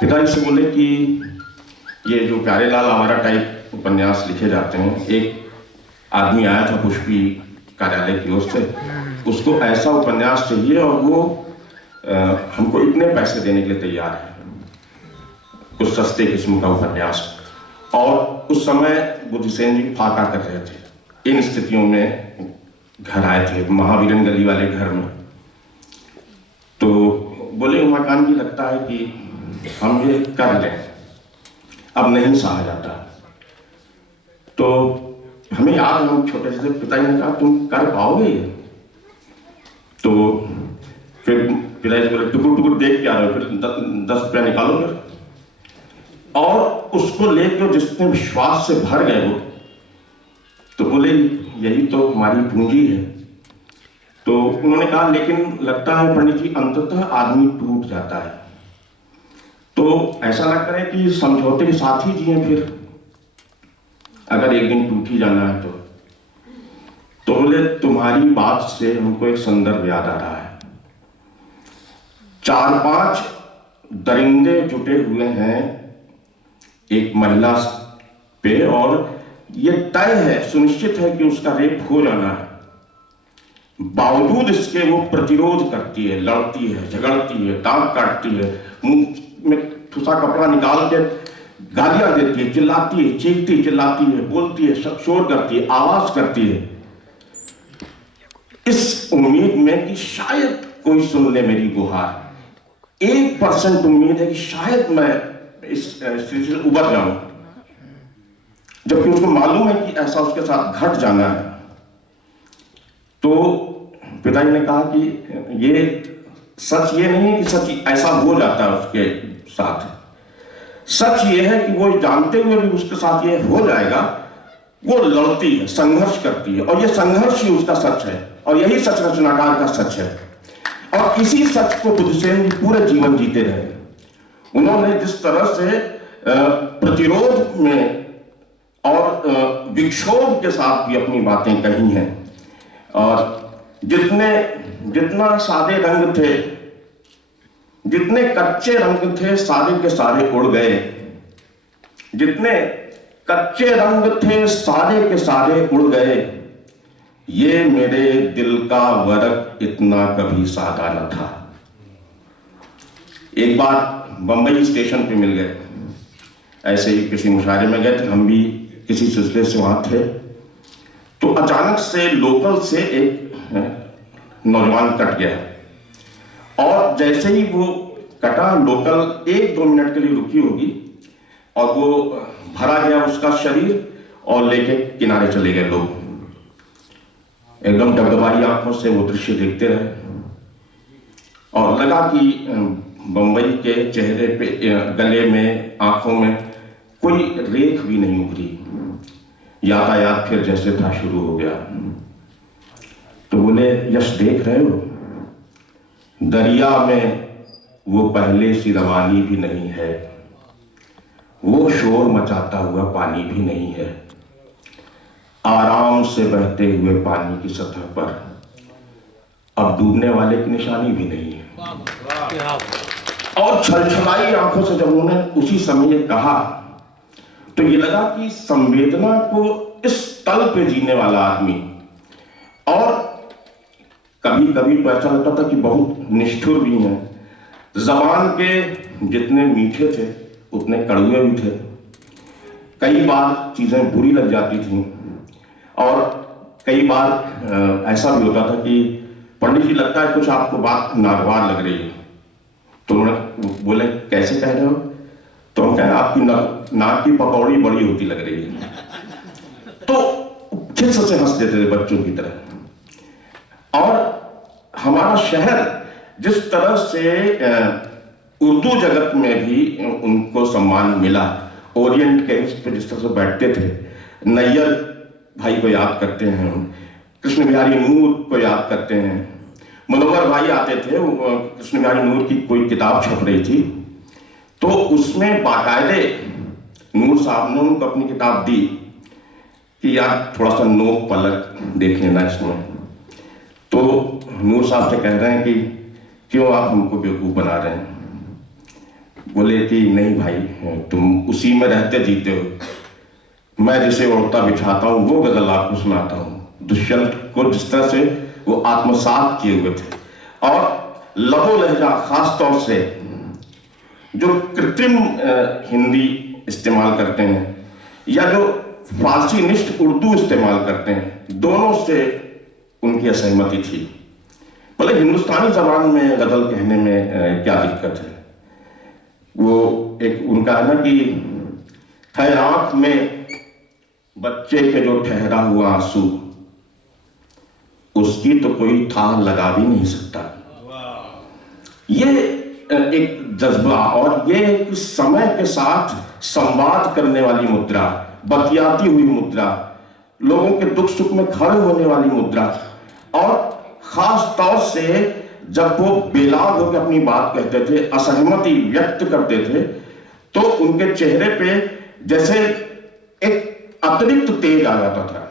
पिताजी से बोले कि ये जो प्यारेलाल आवारा टाइप उपन्यास लिखे जाते हैं, एक आदमी आया था पुष्पी कार्यालय की ओर से, उसको ऐसा उपन्यास चाहिए और वो हमको इतने पैसे देने के लिए तैयार है, कुछ सस्ते किस्म का उपन्यास। और उस समय बुद्धिसेन जी फाका कर रहे थे। इन स्थितियों में घर आए थे, महावीरन गली वाले घर में। तो बोले उमाकांत जी, लगता है कि हम ये कर लें, अब नहीं सहा जाता। तो हमें याद है, हम छोटे से पिताजी ने कहा तुम कर पाओगे ये? तो फिर पिताजी बोले टुकुर टुकुर देख के आ रहे हो, फिर 10 रुपया निकालो फिर। और उसको लेकर जिसने विश्वास से भर गए वो, तो बोले यही तो हमारी पूंजी है। तो उन्होंने कहा लेकिन लगता है पंडित जी, अंततः आदमी टूट जाता है, तो ऐसा ना करें कि समझौते के साथ ही जिए फिर, अगर एक दिन टूट ही जाना है तो बोले तुम्हारी बात से हमको एक संदर्भ याद आ रहा है। 4-5 दरिंदे जुटे हुए हैं एक महिला पे, और ये तय है, सुनिश्चित है कि उसका रेप हो जाना है। बावजूद इसके वो प्रतिरोध करती है, लड़ती है, झगड़ती है, दांत काटती है, मुंह में ठुसा कपड़ा निकाल के गालियां देती है, चिल्लाती है, चीखती चिल्लाती है, बोलती है, शोर करती है, आवाज करती है, इस उम्मीद में कि शायद कोई सुन ले मेरी गुहार। 1% उम्मीद है कि शायद मैं इस स्थिति से उबर जाऊं, जबकि उसको मालूम है कि ऐसा उसके साथ घट जाना है। तो पिताजी ने कहा कि ये सच ये नहीं है कि सच ऐसा हो जाता है उसके साथ, सच ये है कि वो जानते हुए भी उसके साथ ये हो जाएगा, वो लड़ती है, संघर्ष करती है, और ये संघर्ष ही उसका सच है, और यही सच रचनाकार का सच है। और इसी सच को बुद्धसेन जी पूरे जीवन जीते रहे। उन्होंने जिस तरह से प्रतिरोध में और विक्षोभ के साथ भी अपनी बातें कही हैं, और जितना सादे रंग थे, जितने कच्चे रंग थे, सारे के सारे उड़ गए। जितने कच्चे रंग थे, सारे के सारे उड़ गए। ये मेरे दिल का वर्क इतना कभी सादा न था। एक बार बंबई स्टेशन पे मिल गए, ऐसे ही किसी मुशायरे में गए थे, हम भी किसी सिलसिले से वहां थे। तो अचानक से लोकल से एक नौजवान कट गया, और जैसे ही वो कटा, लोकल 1-2 मिनट के लिए रुकी होगी, और वो भरा गया उसका शरीर, और लेके किनारे चले गए लोग। एकदम डगडगाई आंखों से वो दृश्य देखते रहे, और लगा कि बंबई के चेहरे पे, गले में, आंखों में कोई रेख भी नहीं उभरी। यातायात फिर जैसे था शुरू हो गया। तो बोले यश, देख रहे हो, दरिया में वो पहले सी रवानी भी नहीं है, वो शोर मचाता हुआ पानी भी नहीं है, आराम से बहते हुए पानी की सतह पर अब डूबने वाले की निशानी भी नहीं है। और छलछलाई आंखों से जब उन्होंने उसी समय कहा, तो ये लगा कि संवेदना को इस तल पे जीने वाला आदमी, और कभी कभी तो ऐसा लगता था कि बहुत निष्ठुर भी हैं। जबान के जितने मीठे थे उतने कड़वे भी थे। कई बार चीजें बुरी लग जाती थी, और कई बार ऐसा भी होता था कि पंडित जी, लगता है कुछ आपको बात नागवार लग रही है। तो उन्होंने बोले कैसे कह रहे हो? तो हम कहें आपकी नाक की पकौड़ी बड़ी होती लग रही है। तो खिस से हंस देते थे बच्चों की तरह। और हमारा शहर जिस तरह से उर्दू जगत में भी उनको सम्मान मिला, ओरिएंट कैंप्स पे जिस तरह से बैठते थे, नैयर भाई को याद करते हैं, कृष्ण बिहारी नूर को याद करते हैं, मनोहर भाई आते थे, कृष्ण बिहारी नूर की कोई किताब छप रही थी, तो उसमें बाकायदे नूर साहब ने उनको अपनी किताब दी कि यार थोड़ा सा नोक पलक देख लेना इसमें। तो नूर साहब से कह रहे हैं कि क्यों आप हमको बेवकूफ बना रहे हैं? बोले कि नहीं भाई, तुम उसी में रहते जीते हो। मैं जिसे उड़ता बिछाता हूँ वो गजल आपको सुनाता हूँ। दुष्यंत को जिस तरह से वो आत्मसात किए हुए थे, और लबो लहजा खास तौर से जो कृत्रिम हिंदी इस्तेमाल करते हैं या जो फारसी निष्ठ उर्दू इस्तेमाल करते हैं, दोनों से उनकी असहमति थी। बोले हिंदुस्तानी जबान में गजल कहने में क्या दिक्कत है। वो एक उनका है ना कि है आंख में बच्चे के जो ठहरा हुआ आंसू, उसकी तो कोई था लगा भी नहीं सकता। ये एक जज्बा और ये एक समय के साथ संवाद करने वाली मुद्रा, बतियाती हुई मुद्रा, लोगों के दुख सुख में खड़े होने वाली मुद्रा, और खास तौर से जब वो बेलाग होकर अपनी बात कहते थे, असहमति व्यक्त करते थे, तो उनके चेहरे पे जैसे एक अतिरिक्त तेज आ जाता था,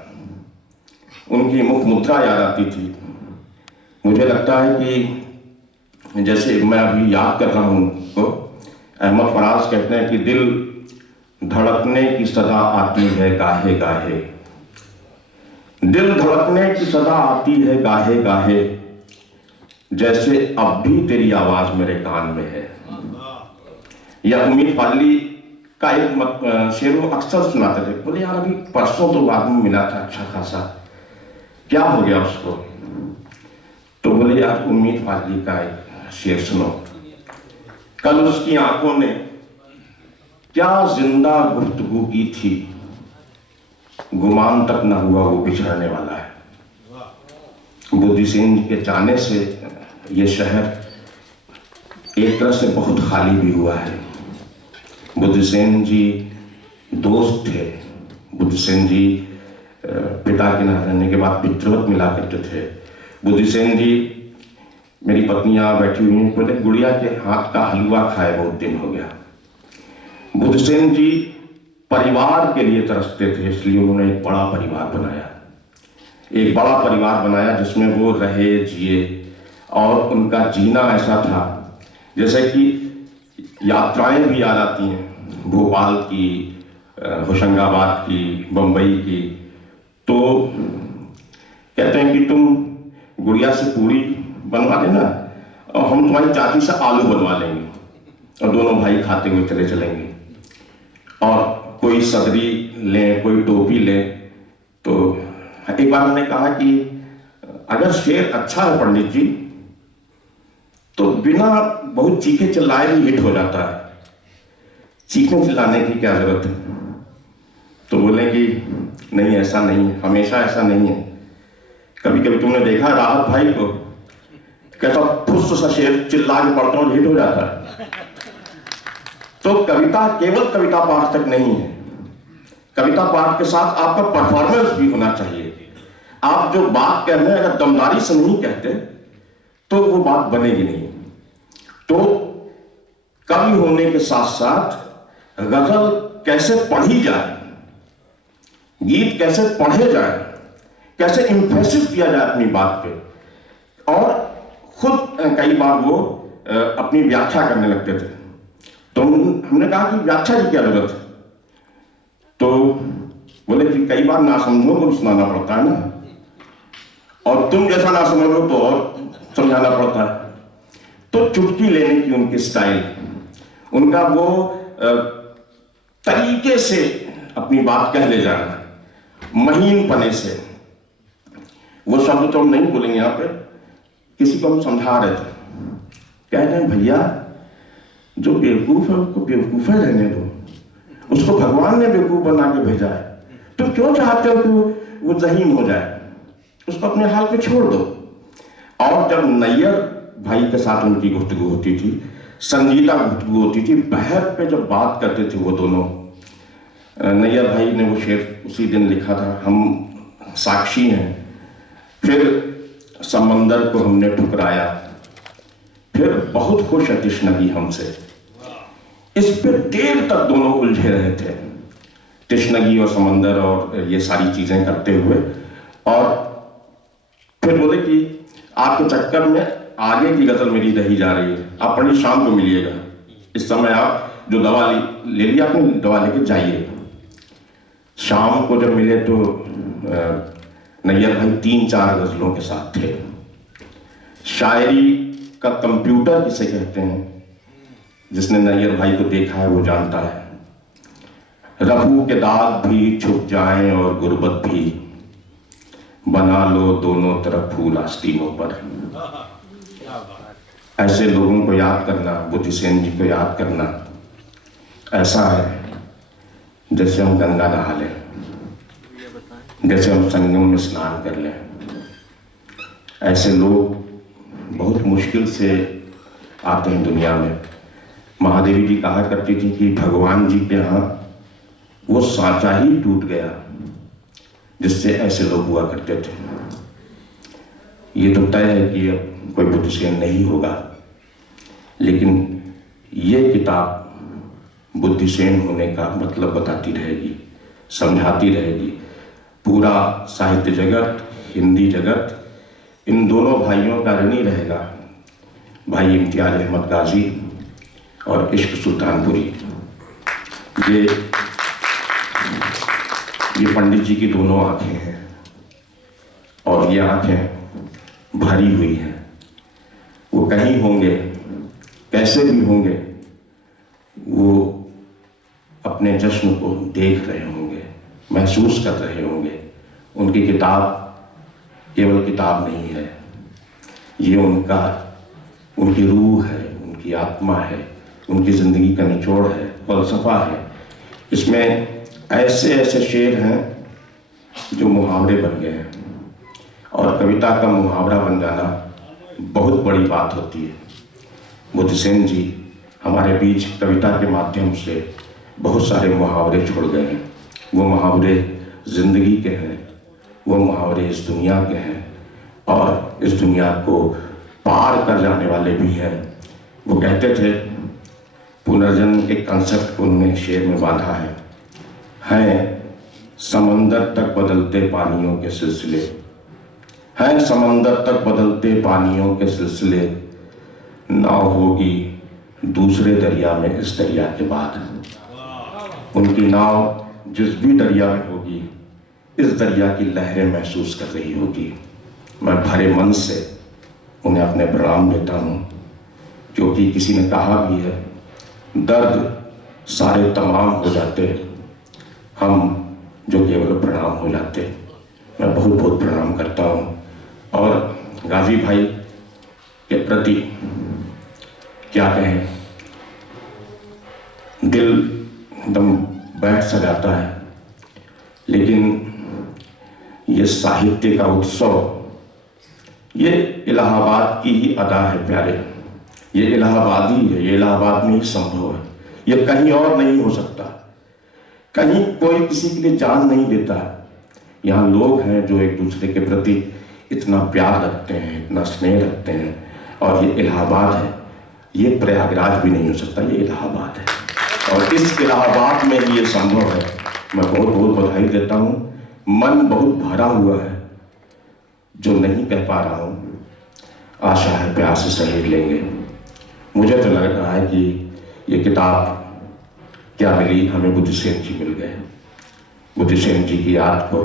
उनकी मुख मुद्रा याद आती थी। मुझे लगता है कि जैसे मैं अभी याद कर रहा हूं उनको, अहमद फराज कहते हैं कि दिल धड़कने की सदा आती है गाहे गाहे, दिल धड़कने की सदा आती है गाहे गाहे, जैसे अब भी तेरी आवाज मेरे कान में है। या उम्मीद फाजली का एक शेर वो अक्सर सुनाते थे। बोले यार अभी परसों तो आदमी मिला था अच्छा खासा, क्या हो गया उसको। तो बोले यार उम्मीद फाजली का एक शेर सुनो। कल उसकी आंखों ने क्या जिंदा गुफ्तगू की थी, गुमान तक ना हुआ वो बिछड़ने वाला है। बुद्धि सिंह के जाने से ये शहर एक तरह से बहुत खाली भी हुआ है। बुद्धि सेन जी दोस्त थे। बुद्धि सेन जी पिता के न रहने के बाद पितृवत मिला करते थे। बुद्धि सेन जी, मेरी पत्नियां बैठी हुई हैं, बोले गुड़िया के हाथ का हलवा खाए बहुत दिन हो गया। बुद्धि सेन जी परिवार के लिए तरसते थे, इसलिए उन्होंने एक बड़ा परिवार बनाया, एक बड़ा परिवार बनाया जिसमें वो रहे जिए। और उनका जीना ऐसा था जैसे कि यात्राएं भी याद आती हैं, भोपाल की, होशंगाबाद की, बंबई की। तो कहते हैं कि तुम गुड़िया से पूरी बनवा लेना और हम तुम्हारी चाची से आलू बनवा लेंगे, और दोनों भाई खाते हुए चले चलेंगे। और कोई सदरी लें, कोई टोपी लें। तो एक बार हमने कहा कि अगर शेर अच्छा है पंडित जी, तो बिना बहुत चीखे चिल्लाए भी हिट हो जाता है, चीखने चिल्लाने की क्या जरूरत है। तो बोले कि नहीं ऐसा नहीं है, हमेशा ऐसा नहीं है। कभी कभी तुमने देखा राहत भाई को, कैसा फुस सा शेर चिल्ला के पढ़ता और हिट हो जाता है। तो कविता केवल कविता पाठ तक नहीं है, कविता पाठ के साथ आपका परफॉर्मेंस भी होना चाहिए। आप जो बात कह रहे हैं अगर दमदारी से नहीं कहते तो वो बात बनेगी नहीं। तो कवि होने के साथ साथ गजल कैसे पढ़ी जाए, गीत कैसे पढ़े जाए, कैसे इम्फेसिस दिया जाए अपनी बात पे। और खुद कई बार वो अपनी व्याख्या करने लगते थे। तो हमने कहा कि व्याख्या की क्या जरूरत है। तो बोले कि कई बार ना समझो तो सुनाना पड़ता है ना, और तुम जैसा ना समझो तो और समझाना पड़ता है। तो चुटकी लेने की उनकी स्टाइल, उनका वो तरीके से अपनी बात कह ले जाना, महीन पने से। वो शब्द तो हम नहीं बोलेंगे यहाँ पे। किसी को हम समझा रहे थे, कह रहे हैं भैया जो बेवकूफ है उसको बेवकूफ है रहने दो, उसको भगवान ने बेवकूफ बना के भेजा है। तुम क्यों चाहते हो कि वो ज़हीन हो जाए, उसको अपने हाल पे छोड़ दो। और जब नैयर भाई के साथ उनकी गुफ्तगू होती थी, संजीदा गुफ्तगू होती थी, बहर पे जब बात करते थे वो दोनों, नैयर भाई ने वो शेर उसी दिन लिखा था, हम साक्षी हैं, फिर समंदर को हमने ठुकराया, फिर बहुत खुश है तिश्नगी हमसे। इस पे देर तक दोनों उलझे रहे थे, तिश्नगी और समंदर और ये सारी चीजें करते हुए। और फिर बोले कि आपके चक्कर में आगे की गजल मेरी रही जा रही है, आप बड़ी शाम को मिलिएगा। इस समय आप जो दवा ले लिया आपने, दवा लेके जाइए। शाम को जब मिले तो नैयर भाई 3-4 गजलों के साथ थे। शायरी का कंप्यूटर किसे कहते हैं, जिसने नैयर भाई को देखा है वो जानता है। रफू के दाग भी छुप जाएं और गुर्बत भी, बना लो दोनों तरफ फूल आस्तीनों पर। ऐसे लोगों को याद करना, बुद्धिसेन जी को याद करना, ऐसा है जैसे हम गंगा नहा लें, जैसे हम संगम में स्नान कर लें। ऐसे लोग बहुत मुश्किल से आते हैं दुनिया में। महादेवी जी कहा करती थी कि भगवान जी के यहाँ वो सांचा ही टूट गया जिससे ऐसे लोग हुआ करते थे। ये तो तय है कि अब कोई बुद्धिसेन नहीं होगा, लेकिन ये किताब बुद्धिसेन होने का मतलब बताती रहेगी, समझाती रहेगी। पूरा साहित्य जगत, हिंदी जगत इन दोनों भाइयों का ऋणी रहेगा, भाई इम्तियाज अहमद गाजी और इश्क सुल्तानपुरी। ये पंडित जी की दोनों आंखें हैं और ये आंखें भरी हुई हैं। वो कहीं होंगे, कैसे भी होंगे, वो अपने जश्न को देख रहे होंगे, महसूस कर रहे होंगे। उनकी किताब केवल किताब नहीं है, ये उनकी रूह है, उनकी आत्मा है, उनकी जिंदगी का निचोड़ है, फलसफा है। इसमें ऐसे ऐसे शेर हैं जो मुहावरे बन गए हैं, और कविता का मुहावरा बन जाना बहुत बड़ी बात होती है। बुद्धिसेन जी हमारे बीच कविता के माध्यम से बहुत सारे मुहावरे छोड़ गए हैं। वो मुहावरे जिंदगी के हैं, वो मुहावरे इस दुनिया के हैं और इस दुनिया को पार कर जाने वाले भी हैं। वो कहते थे, पुनर्जन्म के कंसेप्ट को उन्होंने शेर में बांधा है समंदर तक बदलते पानियों के सिलसिले, हैं समंदर तक बदलते पानियों के सिलसिले, नाव होगी दूसरे दरिया में इस दरिया के बाद। उनकी नाव जिस भी दरिया में होगी, इस दरिया की लहरें महसूस कर रही होगी। मैं भरे मन से उन्हें अपने प्रणाम देता हूँ, क्योंकि किसी ने कहा भी है, दर्द सारे तमाम हो जाते, हम जो केवल प्रणाम हो जाते। मैं बहुत बहुत प्रणाम करता हूँ। और गाजी भाई के प्रति क्या कहें, दिल एकदम बैठ सा जाता है। लेकिन ये साहित्य का उत्सव, ये इलाहाबाद की ही अदा है प्यारे। ये इलाहाबादी है, ये इलाहाबाद में ही संभव है, ये कहीं और नहीं हो सकता। कहीं कोई किसी के लिए जान नहीं देता। यहाँ लोग हैं जो एक दूसरे के प्रति इतना प्यार रखते हैं, इतना स्नेह रखते हैं, और ये इलाहाबाद है। ये प्रयागराज भी नहीं हो सकता, ये इलाहाबाद है, और इस इलाहाबाद में ही ये संभव है। मैं बहुत बहुत बधाई देता हूँ। मन बहुत भरा हुआ है, जो नहीं कह पा रहा हूँ, आशा है प्यार से सहेज लेंगे। मुझे तो लग रहा है कि ये किताब क्या मिली, हमें बुद्धिसेन जी मिल गए। बुद्धिसेन जी की याद को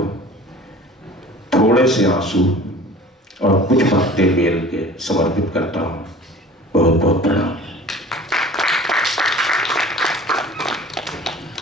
थोड़े से आंसू और कुछ पत्ते बेल के समर्पित करता हूँ। बहुत बहुत प्रणाम।